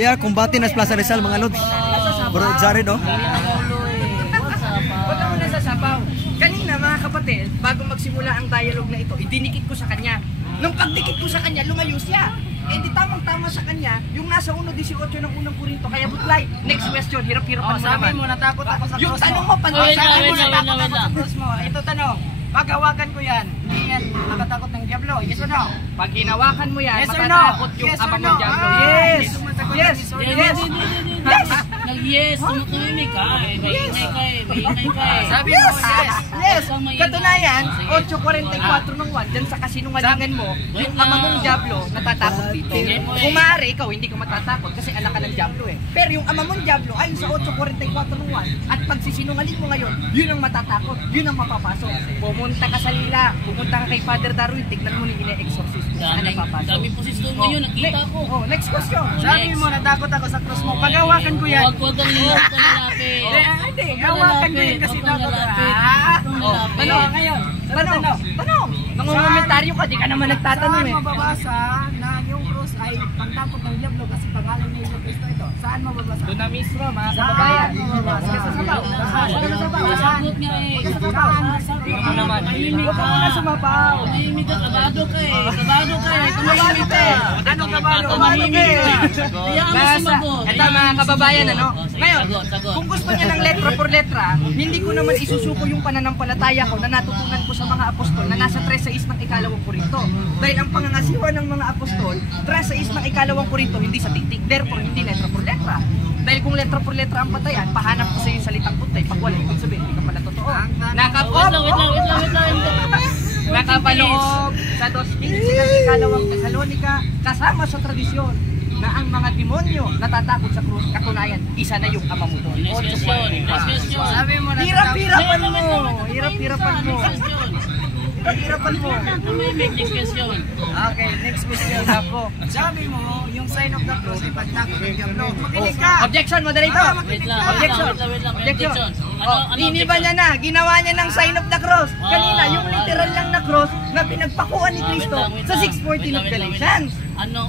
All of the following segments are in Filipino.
They are combating as Plaza Rizal, mga lods. Bro Jared, oh. Huwag ako nasasapaw. Kanina, mga kapatid, bago magsimula ang dialogue na ito, idinikit ko sa kanya. Nung pagdikit ko sa kanya, lumayo siya. Eh di tamang-tama sa kanya, yung nasa 1.18 ng unang Korinto, kaya butlay. Next question, hirap-hirapan mo naman. Sabi mo, natakot ako sa cross mo. Yung tanong mo, sabi mo, natakot ako sa cross mo. Ito tanong, pag hawakan ko yan, hindi yan makatakot ng Diablo, yes or no? Pag hinawakan mo yan, yes matatakot yung yes ama no? ng Diablo. Yes! Yes! Yes! Nag-yes, tumutulimi ka eh. Maingay ka eh. Sabi mo, yes! Yes! Katunayan, 8.44 ng 1, dyan sa kasinungalingan mo, yung ama mong Diablo natatakot dito. Kung maaari, ikaw hindi ka matatakot kasi anak ka ng Diablo eh. Pero yung ama mong Diablo, ayon sa 8.44 ng 1, at pagsisinungaling mo ngayon, yun ang matatakot, yun ang mapapasok. Pumunta ka sa Lila, pumunta ka kay Father Darwin, tignan mo ni ine-exorcist mo. Ano papasok? Dami posisyon ngayon, nakita ko. Oh, next question. Sabi mo, natakot ako sa cross mo. Pag hawakan ko yan. Huwag kang lalapit. Hindi, hawakan ko yan kasi takot ako. Tanong ngayon. Tanong. Nangungomentaryo ka, di ka naman nagtatanong eh. Saan mababasa na yung cross ay pangtakot ng Diablo kasi pangalan ni Jesus Cristo ito? Saan mababasa? Doon na mismo, mga kababayan. Kasasabaw. Sagot nga eh. Ano naman? Huwag ka muna sumapaw. Tumahimik ka, kabado ka eh. Kabado ka eh. Tumahimik ka eh. Anong kabado? Tumahimik ka. Kaya mo sumagot. Ito mga kababayan, ano? Ngayon, kung gusto niya ng letra por letra, hindi ko naman isusuko yung pananampalataya ko na natutunan ko sa mga apostol na nasa 3:6 ng ikalawang Korinto. Dahil ang pangangasiwa ng mga apostol, 3:6 ng ikalawang Korinto, hindi sa tiktik, therefore hindi letra por letra. Dahil kung letra por letra ang patayan, pahanap ko sa iyo yung salitang puntay, pag wala ibig sabihin, hindi ka pala totoo. Wait lang. Nakapaloob sa 2:15 ng ikalawang Tesalonica, kasama sa tradisyon na ang mga demonyo natatakot sa krus, katunayan, isa na yung ama mo doon. Next question. Sabi mo, Hirap-hirapan mo. Hirap-hirapan mo. Next question. Okay, next question ako. Sabi mo, yung sign of the cross ay pagtakot ng Diablo. Makinig ka! Objection, moderator. Wait lang. Objection. Iniba niya na, ginawa niya ng sign of the cross. Kanina, yung literal lang na cross na pinagpakuan ni Cristo sa 6:14 of Galatians.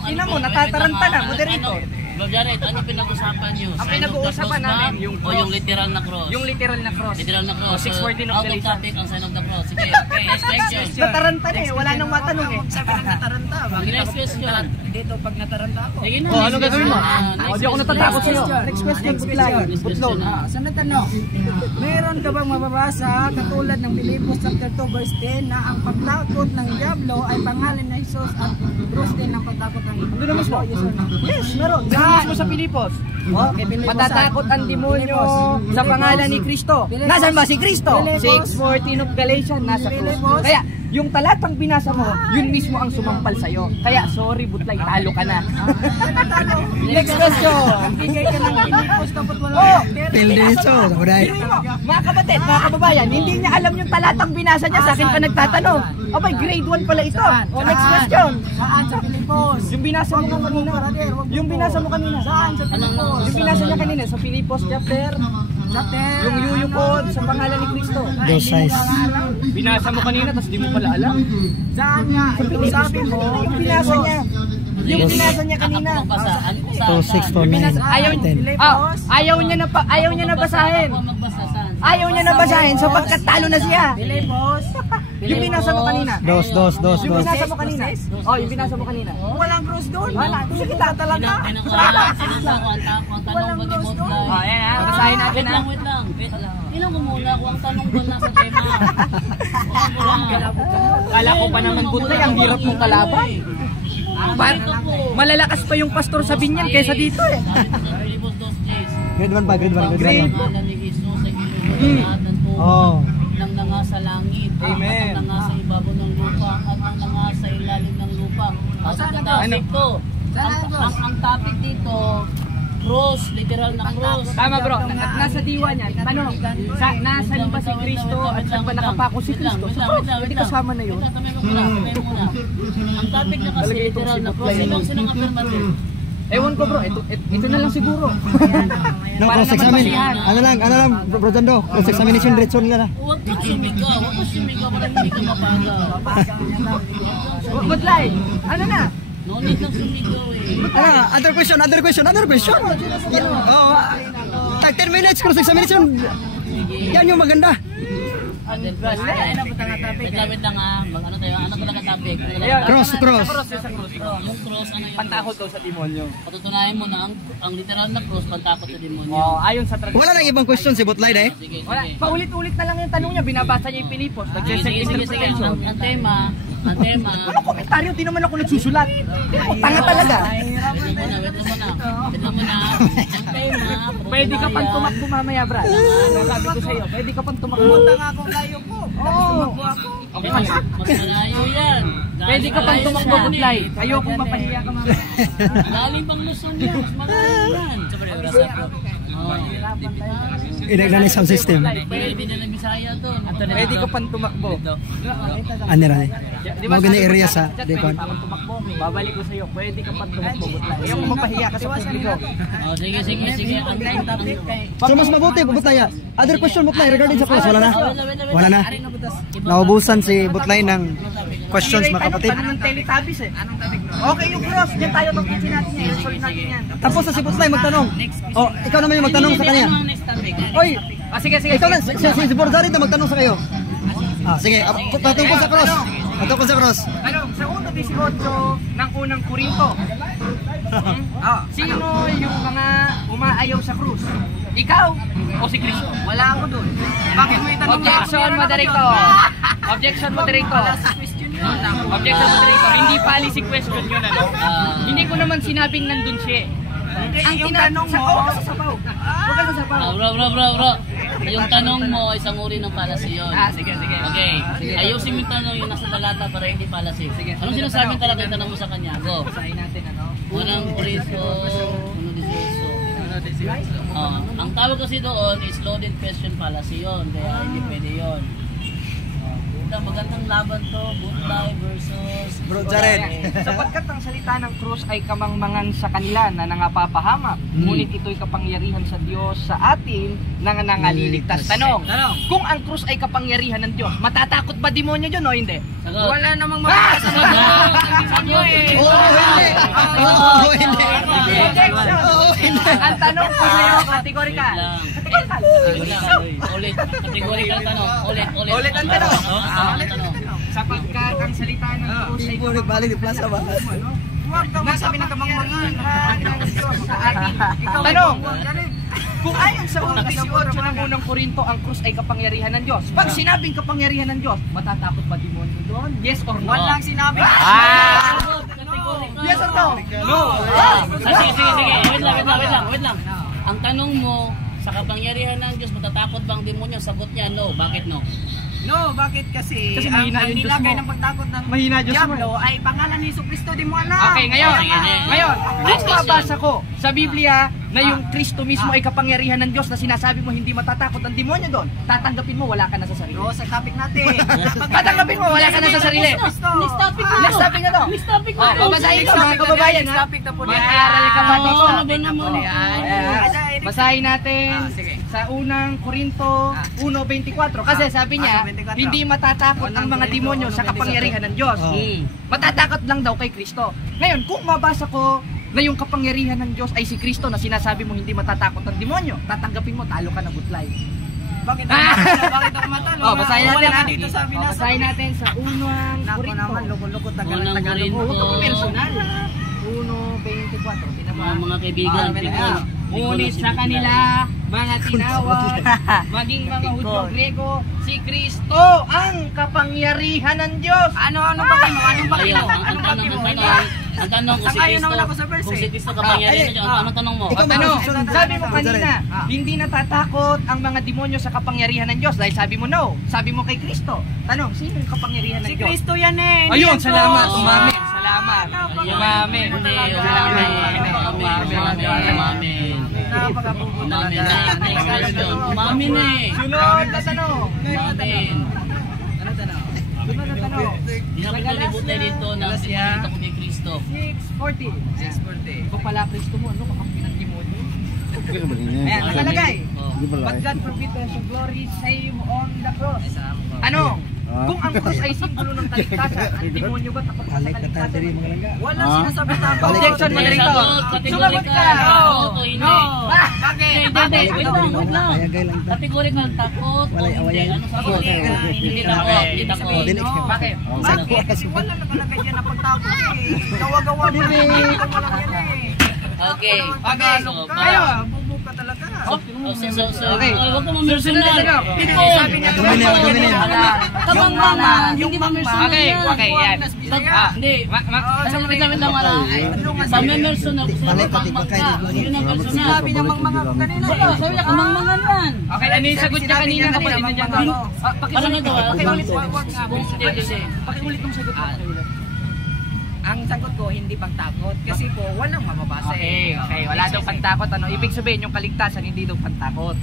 Tingnan mo, natataranta na, moderator. Jared, ano pinag-usapan niyo? Ang pinag-uusapan namin, yung cross. O yung literal na cross? Yung literal na cross. Literal na cross. 6:14 of Out of Galatians. topic ang sign of the cross. Sige, okay, next question. Nataranta na eh, wala nang matanong eh. Sabi ng nataranta. Next question. Dito pag nataranta ako. Sige na. Ano gagawin mo? Hindi ako natatakot sa'yo. Next question, butlay. Butlog. Sa natanong, mayroon ka bang mababasa katulad ng Filipos chapter 2 verse 10 na ang pagtakot ng Diablo ay pangalan ng Jesus at cross din ang pagtakot ng Ano na mismo? Yes, meron. Yan mismo sa Filipos. Matatakot ang demonyo sa pangalan ni Kristo. Nasaan ba si Kristo? 6:14 of Galatians, nasa cross. Kaya, yung talatang binasa mo, yun mismo ang sumampal sa'yo. Kaya, sorry, butlay, talo ka na. Next question. Bigay ka ng Filipos kapag wala. Pildiso, sabuday. Mga kapatid, mga kababayan, hindi niya alam yung talatang binasa niya, sa akin pa nagtatanong. Abay, grade 1 pala ito. O, next question. Saan sa Filipos? Yung binasa mo kanina. Yung binasa mo kanina. Saan sa Filipos? Yung binasa niya kanina sa Filipos chapter. Yung yuyukod sa pangalan ni Kristo. Dos size. Binasa mo kanina, tapos di mo pala alam. Saan nga? Ito sabi mo. Yung binasa niya. Yung binasa niya kanina. 2, 6, 4, 9, 10. Ayaw niya na basahin. Ayaw niya na basahin sapagkat talo na siya. Filipos. Yung binasa mo kanina. Dos. Yung binasa mo kanina. Oh, yung binasa mo kanina. Walang cross doon. Wala. Kasi kita talaga. Walang cross doon. Oh, yan ha. Basahin natin ha. Wait lang. Ilan ko muna kung ang tanong ko nasa tema. Kala ko pa naman butlay, ang hirap mong kalaban. Malalakas pa yung pastor sa Binyan kaysa dito eh. Filipos 2:10. Grade 1 ba? Grade 1. Pangalan ni Jesus ay kinulungatan po nang nangasa langit, at nang nangasa ibabaw ng lupa, at nang nangasa ilalim ng lupa. At ang topic to, ang topic dito, cross, literal na cross. Tama bro, nasa diwa niya. Tanong, nasan ba si Kristo at saan ba nakapako si Kristo? Hindi kasama na yun. Ang topic na kasi literal na cross, ilang sinang affirmative? Ewan ko bro, ito na lang siguro. No, cross examine. Ano lang, Bro Jando, cross examination diretso nila na. Huwag kang sumigaw para hindi ka mapaga. Butlay, ano na? No need ng sumigaw eh. Other question. Tag 10 minutes cross-examination. Yan yung maganda. Wait lang ah. Ano tayo? Ano pala ka-topic? Cross. Sa cross. Yung cross, ano yung Pantakot daw sa demonyo. patutunayan mo na ang literal na cross, pantakot sa demonyo. Ayon sa tradisyon. Wala nang ibang question si Butlay eh. Sige, Wala, sige. paulit-ulit na lang yung tanong niya, binabasa niya yung Pilipos, Sige, nag-check sige. interpretation. Ang tema, Ano komentaryo? Di naman ako nagsusulat. Tanga talaga. Wait lang muna. Ang tema, Pwede ka pang tumakbo mamaya, Brad. Sabi ko sa'yo, pwede ka pang tumakbo. Pumunta nga akong layo ko. Tumakbo ako. Mas malayo yan. Pwede ka pang tumakbo, Butlay. Ayokong mapahiya ka mamaya. Lalim pang Luzon yan. Mas malayo yan. Inaglan sound system. Pwede na ng Bisaya to. Pwede ka pang tumakbo. Ano rin? Mga gani area sa Pwede Decon. ka pang tumakbo. Babalik ko sa'yo, pwede ka pang tumakbo, Butlay. Ayokong mapahiya ka sa publiko. Sige. So mas mabuti Butlay. Other question Butlay regarding sa class wala na? Wala na. Naubusan si Butlay ng questions mga kapatid. Tanong ng Teletubbies eh. Anong topic? Okay, yung cross. Diyan tayo mag-question natin yan. Sorry natin yan. Tapos na si Butlay magtanong. Oh, ikaw naman yung magtanong sa kanya. Oy! Sige. Ikaw na si Borzari na magtanong sa kayo. Sige, patungkol sa cross. Patungkol sa cross. Ano, sa 1:18 ng unang Korinto. Sino yung mga umaayaw sa krus? Ikaw o si Kristo? Wala ako doon. Bakit mo itanong? Objection, moderator. Objection, moderator. Objection, moderator. Hindi policy question yun, ano? Hindi ko naman sinabing nandun siya. Ang tinanong mo, huwag ka sasapaw. Huwag ka sasapaw. Bro. Yung tanong mo, isang uri ng palasi yun. Sige. Okay. Ayusin mo yung tanong yung nasa talata para hindi palasi. Anong sinasabing talata yung tanong mo sa kanya? Go. Basahin natin, ano? Unang Korinto, 1:18. Ang tawag kasi doon is loaded question fallacy yun. Kaya hindi pwede yun. Magandang laban to, Butlay versus Bro Jared. Sapagkat ang salita ng krus ay kamangmangan sa kanila na nangapapahamak, ngunit ito'y kapangyarihan sa Diyos sa atin na nangaliligtas. Tanong, kung ang krus ay kapangyarihan ng Diyos, matatakot ba demonyo dyan o hindi? Sagot. Wala namang matatakot. Hindi. Ang tanong ko sa'yo, kategorikal. Ulit. Kategorikal tanong. Ulit ang tanong. Tanong. Sapagkat ang salita ng krus ay Balik di plaza ba? huwag ka masabi ng kamangmangan sa atin. Tanong, kung ayon sa 1:18 ng unang Korinto, ang krus ay kapangyarihan ng Diyos. Pag sinabing kapangyarihan ng Diyos, matatakot ba demonyo doon? Yes or no? Walang sinabi. Yes or no? No. Sige. Wait lang. Ang tanong mo, sa kapangyarihan ng Diyos, matatakot bang demonyo? Sagot niya, no. Bakit no? No, bakit kasi, Kasi ang mahina yung Diyos nilagay mo. ng pagtakot ng Mahina Diyos mo. Diablo ay pangalan ni Jesucristo, di mo alam. Okay, ngayon. Sige. Kung mabasa ko sa Biblia na yung Kristo mismo ay kapangyarihan ng Diyos na sinasabi mo hindi matatakot ang demonyo doon, tatanggapin mo wala ka na sa sarili. No, sa topic natin. Tatanggapin mo wala ka na sa sarili. Next topic na. Next topic na to. Next topic na. Babasahin ko mga kababayan ha. Topic na po na. Mag-aaral ka ba dito? Ano ba naman? Basahin natin sa unang Korinto 1:24 kasi sabi niya 1:24. hindi matatakot ang mga demonyo sa kapangyarihan ng Diyos. Matatakot lang daw kay Kristo. Ngayon, kung mabasa ko na yung kapangyarihan ng Diyos ay si Kristo na sinasabi mo hindi matatakot ang demonyo, tatanggapin mo talo ka na Butlay. Bakit ako matalo? Basahin natin Wala ha. ka dito sa binasa. Basahin natin sa unang Nako Korinto. naman, loko-loko Unang Tagalog. Korinto. Huwag ka personal. 1:24. Mga kaibigan, Ngunit sa kanila, mga tinawag, maging mga Hudyo Grego, si Kristo ang kapangyarihan ng Diyos. Anong bakit mo? Anong bakit Ayun, mo? ang Anong bakit mo? tanong kung si Sangayon Kristo, naman ako sa verse, kung si eh. Kristo kapangyarihan niya, anong tanong mo? Ikaw, Ano? Sunod. Sabi mo Sunod. kanina, hindi natatakot ang mga demonyo sa kapangyarihan ng Diyos dahil sabi mo no. Sabi mo kay Kristo. Tanong, sino yung kapangyarihan ng Si Diyos? Kristo yan eh. Ayun, Hindi salamat. ako. Umamin. Salamat. Umamin. Umamin. Napakabubo Umamin talaga. na. Next question. Umamin na eh. Sunod na tanong. Umamin. Sunod na tanong. Hindi na kita libutin dito na pinakita ko kay Kristo. 6:40. Kung pala Kristo mo, ano kakampi ng demonyo? Ayan, nakalagay. Oh. But God forbid us the glory save on the cross. Ano? Kung ang krus ay simbolo ng kaligtasan, ang demonyo ba takot sa Balik na tayo kaligtasan? diri mga langga. Wala sinasabi takot. Objection, moderator. Sumagot ka. Oo, hindi. Bakit? Hindi, wait lang. Payagay lang ta. Categorical takot o Walay hindi? awayan. Ano sagot? Hindi takot, hindi takot. Oh, dili. Bakit? Wala nakalagay dyan na pagtakot eh. Gawa-gawa mo lang yan eh. Okay. Tagalog ka. Kayo. Bubo ka talaga. Okay. Huwag ka mamersyonal. Ito. Domine. Kamangmangan. Hindi mamersyonal Okay, yan. okay, yan. Hindi. Wait lang wala. Mamersyonal. Balik pati pagkain. Yun ang personal. Sinabi niya mga ko kanina. Wala, sabi niya kamangmangan yan. Okay, ano yung sagot niya kanina kapatid na dyan? Parang ito ah. Pakiulit. Pakiulit yung sagot mo. Ang sagot ko, hindi pagtakot. Kasi po, walang mababasa Okay, okay. Wala daw pantakot. Ano? Ibig sabihin, yung kaligtasan, hindi daw pantakot.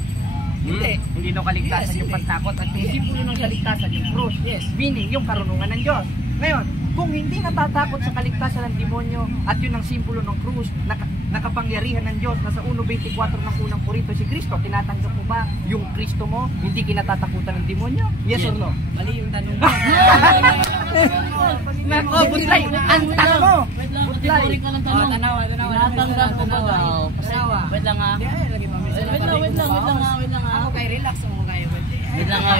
Hindi daw kaligtasan yung pantakot. At yung simbolo ng kaligtasan, yung krus. Meaning, yung karunungan ng Diyos. Ngayon, kung hindi natatakot sa kaligtasan ng demonyo at yun ang simbolo ng krus, nakapangyarihan ng Diyos na sa 1.24 ng unang Korinto si Kristo, tinatanggap mo ba yung Kristo mo hindi kinatatakutan ng demonyo? Yes or no? Mali yung tanong mo. Oh, butlay! Ang tanong mo! Wait lang, kategory ka lang tanong. Tanawa. Natanggap ko ba daw? Wait lang ha. Wait lang ha. Ako kay relax mo kayo. Wait lang ha.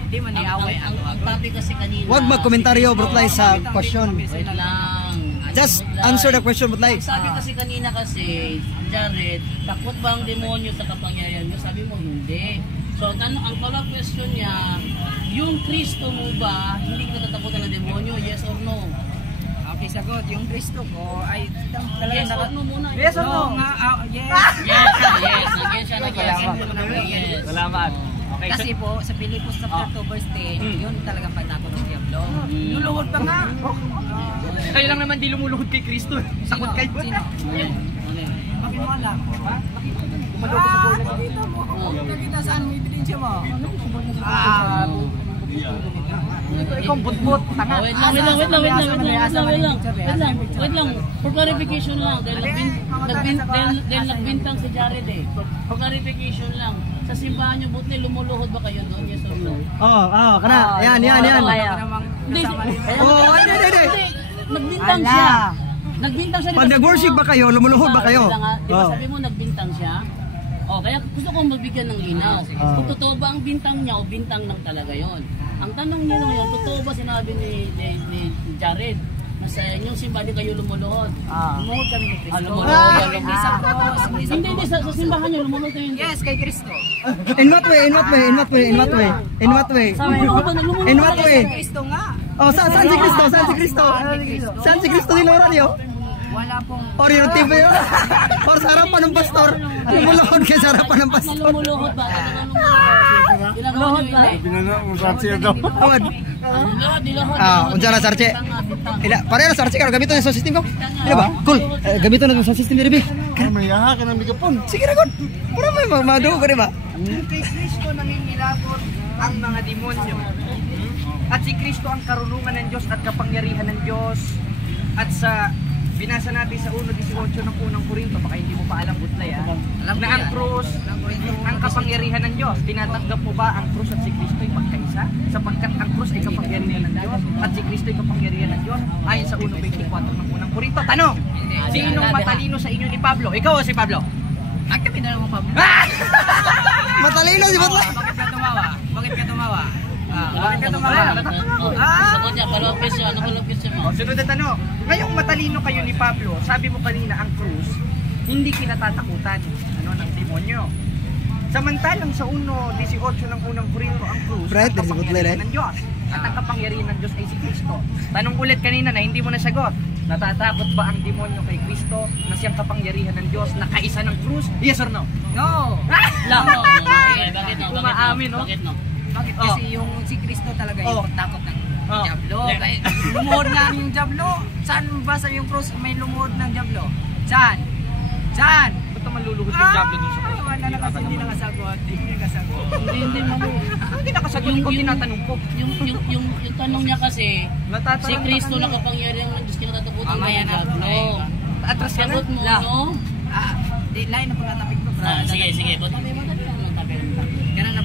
Hindi man iaway. Ang topic kasi kanina. Huwag magkomentaryo Butlay sa question. Wait lang. Just answer the question Butlay. Ang sabi kasi kanina kasi, Jared, takot ba ang demonyo sa kapangyarihan mo? Sabi mo hindi. So ang follow-up question niya, yung Kristo mo ba hindi ka natatakutan ng demonyo? Yes or no? Okay, sagot. Yung Kristo ko ay talagang Yes or no muna. Yes or no? Yes. Yes. Nagyan siya ng yes. Salamat. Okay, Kasi po, sa Pilipos chapter 2 verse 10, yun talagang pagtakot ng Diablo. Luluhod pa nga. kayo lang naman di lumuluhod kay Kristo. Takot kayo. Sino? Bakit mo alam? Nakita mo. Nakita saan mo ebidensya mo? Ikaw butbut, tanga. Wait lang. For clarification lang, dahil nagbintang si Jared eh. For clarification lang, sa simbahan niyo buti lumuluhod ba kayo doon? Yes or no? Kana. Yan. Hindi. Oh, hindi. Nagbintang siya. Pag nag-worship ba kayo, lumuluhod ba kayo? Di ba sabi mo nagbintang siya? Oh, kaya gusto kong magbigyan ng linaw. Kung totoo ba ang bintang niya o bintang lang talaga yon. Ang tanong niyo ngayon, totoo ba sinabi ni Jared na sa inyong simbahan kayo lumuluhod? Lumuhod kami ni Kristo. Lumuluhod. Hindi sa cross. Hindi, sa simbahan niyo lumuluhod kayo. Yes, kay Kristo. In what way? In what way? Kristo nga. Oh, saan si Kristo? Saan si Kristo niluran niyo? Wala pong... Or yung TV yun? Or sa harapan ng pastor? Lumuluhod kayo sa harapan ng pastor? Lumuluhod ba? Ginagawa niyo yun eh. Awad. Unsa na sarche? Pare na sarche karo gamito sa system ko. Ila ba? Cool. Gamito na sa system diri bi. Mayaha ka ng megapon. Sige ra gud. Pura may madu ko di ba? Kay Kristo nangingilabot ang mga demonyo. At si Kristo ang karunungan ng Diyos at kapangyarihan ng Diyos. At sa binasa natin sa 1.18 ng unang Korinto, baka hindi mo pa alam Butlay na ang krus, ang kapangyarihan ng Diyos. Tinatanggap mo ba ang krus at si Kristo ay magkaisa? Sapagkat ang krus ay kapangyarihan ng Diyos at si Kristo ay kapangyarihan ng Diyos ayon sa 1.24 ng unang Korinto. Tanong, sinong matalino sa inyo ni Pablo? Ikaw o si Pablo? Ang kami na naman Pablo. Matalino si Butlay. Bakit ka tumawa? Bakit ka tumawa? Sagot niya, follow-up question. Ano follow-up question mo? Sunod na tanong. Ngayong matalino kayo ni Pablo, sabi mo kanina ang krus, hindi kinatatakutan ng demonyo. Samantalang sa 1.18 ng unang Korinto, ang krus, Right, ang kapangyarihan ng Diyos. At ang kapangyarihan ng Diyos ay si Kristo. Tanong ulit kanina na hindi mo nasagot. Natatakot ba ang demonyo kay Kristo na siyang kapangyarihan ng Diyos na kaisa ng krus? Yes or no? No! Bakit no? Umaamin, no? Bakit no? Bakit kasi yung si Kristo talaga yung pagtakot ng Diablo. Okay. Lumuhod nga yung Diablo. Saan ba sa yung cross may lumuhod ng Diablo? Saan? Ba't naman luluhod yung Diablo dun sa krus? Wala na kasi hindi nakasagot. Hindi Hindi nakasagot ko, tinatanong ko. Yung tanong niya kasi, Natatanong si Kristo na kapangyarihan ng Diyos kinatatakutan ng Mamaya na. Diablo. Atras ka na? Sagot mo, no? Di lain na pagkatapik ko. Sige. Tabi mo. Ganun na